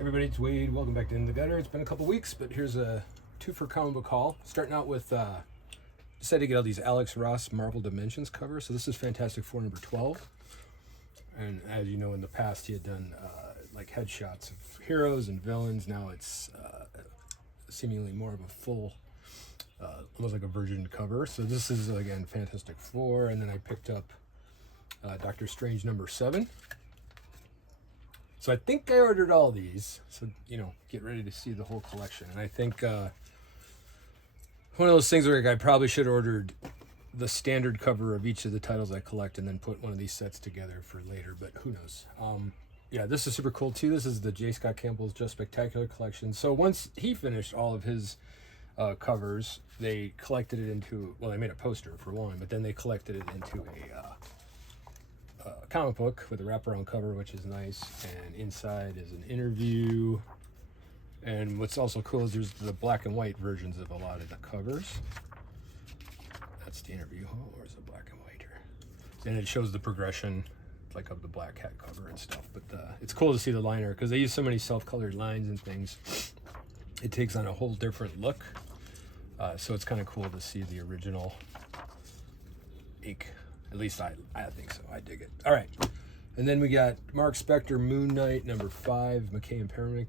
Everybody, it's Wade. Welcome back to In the Gutter. It's been a couple weeks, but here's a two for comic book haul. Starting out with, decided to get all these Alex Ross Marvel Dimensions covers. So this is Fantastic Four number 12. And as you know, in the past, he had done like headshots of heroes and villains. Now it's seemingly more of a full, almost like a version cover. So this is, again, Fantastic Four. And then I picked up Doctor Strange number 7. So I think I ordered all these, so, get ready to see the whole collection. And I think one of those things where I probably should have ordered the standard cover of each of the titles I collect and then put one of these sets together for later, but who knows. Yeah, this is super cool too. This is the J. Scott Campbell's Just Spectacular collection. So once he finished all of his covers, they collected it into, well, they made a poster for one, but then they collected it into a comic book with a wraparound cover, which is nice, and inside is an interview. And what's also cool is there's the black and white versions of a lot of the covers. That's the interview. Oh, where's the black and white here? And it shows the progression, like, of the Black Cat cover and stuff. But it's cool to see the liner because they use so many self-colored lines and things. It takes on a whole different look. So it's kind of cool to see the original ink. At least I think so. I dig it. All right. And then we got Mark Spector, Moon Knight, number 5, McKay and Permick.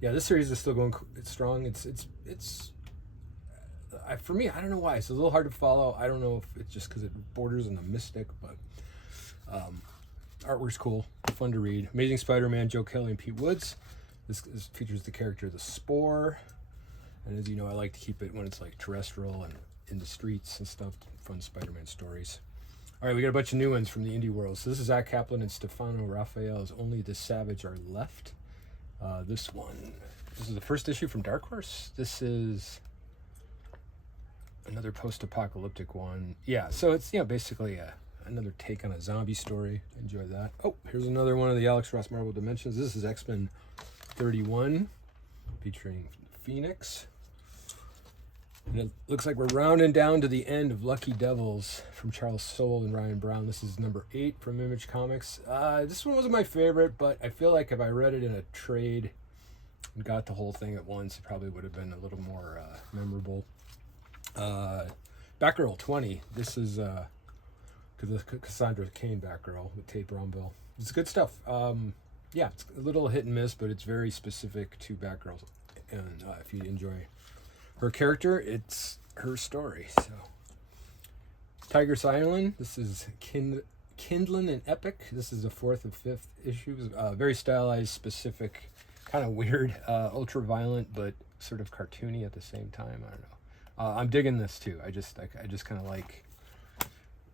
Yeah, this series is still going strong. It's for me, I don't know why. It's a little hard to follow. I don't know if it's just because it borders on the mystic, but artwork's cool. Fun to read. Amazing Spider-Man, Joe Kelly and Pete Woods. This features the character The Spore. And as you know, I like to keep it when it's like terrestrial and in the streets and stuff. Fun Spider-Man stories. All right, we got a bunch of new ones from the indie world. So this is Zach Kaplan and Stefano Raphael's Only the Savage Are Left. This is the first issue from Dark Horse. This is another post-apocalyptic one. Yeah, so it's basically another take on a zombie story. Enjoy that. Oh, here's another one of the Alex Ross Marvel Dimensions. This is X-Men 31 featuring Phoenix. And it looks like we're rounding down to the end of Lucky Devils from Charles Soule and Ryan Brown. This is number 8 from Image Comics. This one wasn't my favorite, but I feel like if I read it in a trade and got the whole thing at once, it probably would have been a little more memorable. Batgirl 20. This is Cassandra Cain Batgirl with Tate Bromville. It's good stuff. Yeah, it's a little hit and miss, but it's very specific to Batgirl. And if you enjoy her character, it's her story. So, Tigress Island. This is Kindlin and Epic. This is the 4th and 5th issues. Very stylized, specific, kind of weird, ultra violent, but sort of cartoony at the same time. I don't know. I'm digging this too. I just kind of like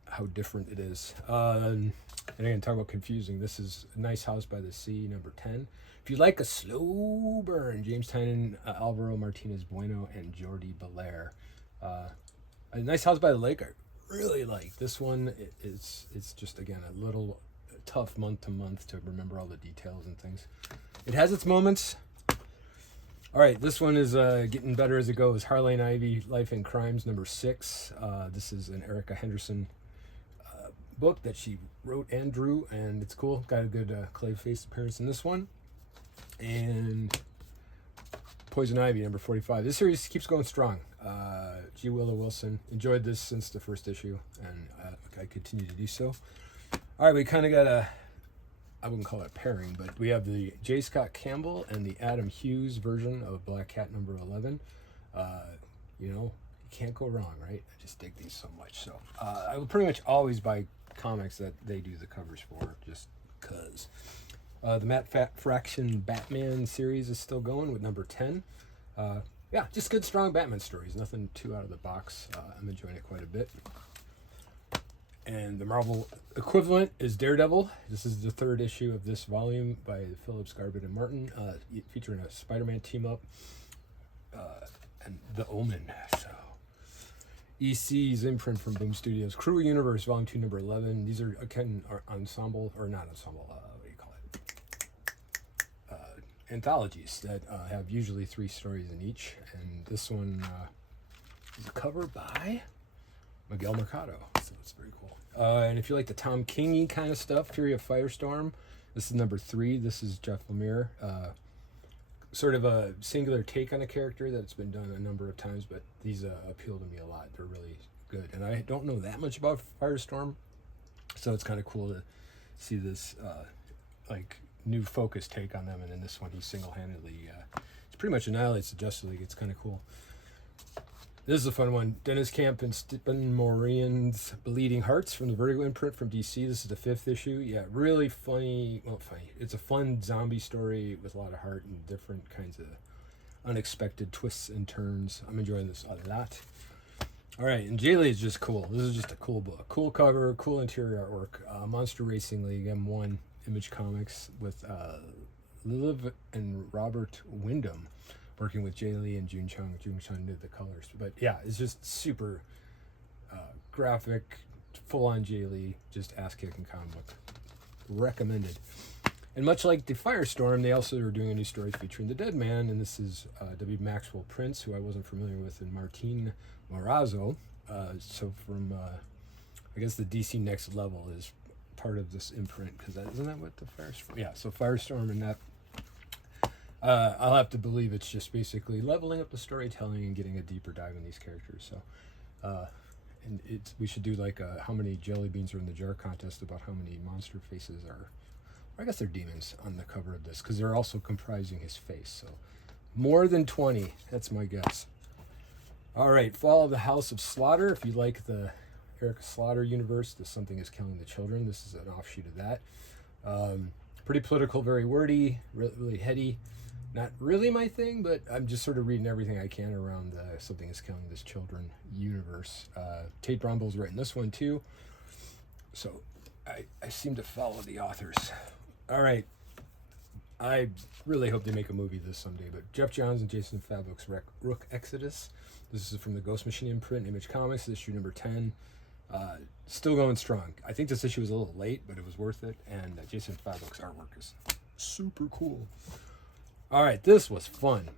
how different it is. And again, talk about confusing. This is Nice House by the Sea, number 10. If you like a slow burn, James Tynion, Alvaro Martinez Bueno, and Jordi Belair. A Nice House by the Lake, I really like. This one, it's just, again, a little tough month to month to remember all the details and things. It has its moments. All right, this one is getting better as it goes. Harlane Ivy, Life and Crimes, number 6. This is an Erica Henderson book that she wrote and drew, and it's cool. Got a good Clayface appearance in this one. And Poison Ivy, number 45. This series keeps going strong. G. Willow Wilson. Enjoyed this since the first issue, and I continue to do so. All right, we kind of got I wouldn't call it a pairing, but we have the J. Scott Campbell and the Adam Hughes version of Black Cat number 11. You can't go wrong, right? I just dig these so much. So I will pretty much always buy comics that they do the covers for, just because. The Matt Fraction Batman series is still going with number 10. Yeah, just good, strong Batman stories. Nothing too out of the box. I'm enjoying it quite a bit. And the Marvel equivalent is Daredevil. This is the 3rd issue of this volume by Phillips, Garbett, and Martin, featuring a Spider-Man team-up and The Omen. So, EC's imprint from Boom Studios. Crew Universe, Volume 2, number 11. These are, again, ensemble, or not ensemble, anthologies that have usually 3 stories in each, and this one is a cover by Miguel Mercado, so it's very cool. And if you like the Tom King-y kind of stuff, Fury of Firestorm, This is number 3. This is Jeff Lemire. Sort of a singular take on a character that's been done a number of times, but these appeal to me a lot. They're really good. And I don't know that much about Firestorm, so it's kind of cool to see this like new focused take on them. And in this one, he single-handedly pretty much annihilates the Justice League. It's kind of cool. This is a fun one. Dennis Camp and Stephen Moran's Bleeding Hearts from the Vertigo imprint from DC. This is the 5th issue. Yeah, really funny. Well, funny. It's a fun zombie story with a lot of heart and different kinds of unexpected twists and turns. I'm enjoying this a lot. All right, and Jay Lee is just cool. This is just a cool book. Cool cover, cool interior artwork. Monster Racing League, M1, Image Comics with Liv and Robert Wyndham, working with Jay Lee and June Chung. June Chung did the colors. But yeah, it's just super graphic, full-on Jay Lee, just ass-kicking comic book. Recommended. And much like the Firestorm, they also are doing a new story featuring the Dead Man, and this is W. Maxwell Prince, who I wasn't familiar with, and Martin Morazzo. So from, I guess the DC Next Level is part of this imprint, because isn't that what the Firestorm? Yeah, so Firestorm and that. I'll have to believe it's just basically leveling up the storytelling and getting a deeper dive in these characters. So, and we should do like a how many jelly beans are in the jar contest about how many monster faces are, or I guess they're demons on the cover of this, because they're also comprising his face. So more than 20, that's my guess. All right, Fall of the House of Slaughter. If you like the Eric Slaughter universe, the Something is Killing the Children, this is an offshoot of that. Pretty political, very wordy, really heady. Not really my thing, but I'm just sort of reading everything I can around the Something is Killing this Children universe. Tate Brombell's writing this one too, so I seem to follow the authors. All right, I really hope they make a movie of this someday, but Jeff Johns and Jason Fabok's Rook Exodus. This is from the Ghost Machine imprint, Image Comics, issue number 10. Still going strong. I think this issue was a little late, but it was worth it, and Jason Fabok's artwork is super cool. All right, this was fun.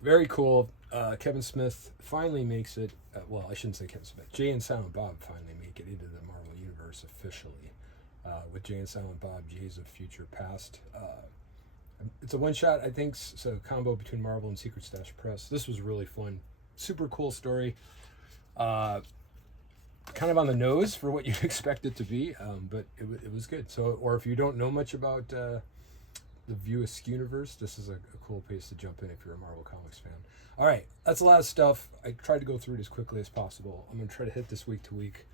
Very cool. Kevin Smith finally makes it. Well, I shouldn't say Kevin Smith. Jay and Silent Bob finally make it into the Marvel Universe officially. With Jay and Silent Bob, Jays of Future Past. It's a one-shot, I think, so a combo between Marvel and Secret Stash Press. This was really fun. Super cool story. Kind of on the nose for what you'd expect it to be, but it was good. So, or if you don't know much about the View Askew universe, this is a cool place to jump in if you're a Marvel Comics fan. All right, that's a lot of stuff. I tried to go through it as quickly as possible. I'm going to try to hit this week to week.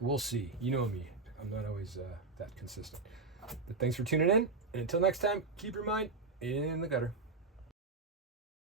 We'll see. You know me. I'm not always that consistent. But thanks for tuning in, and until next time, keep your mind in the gutter.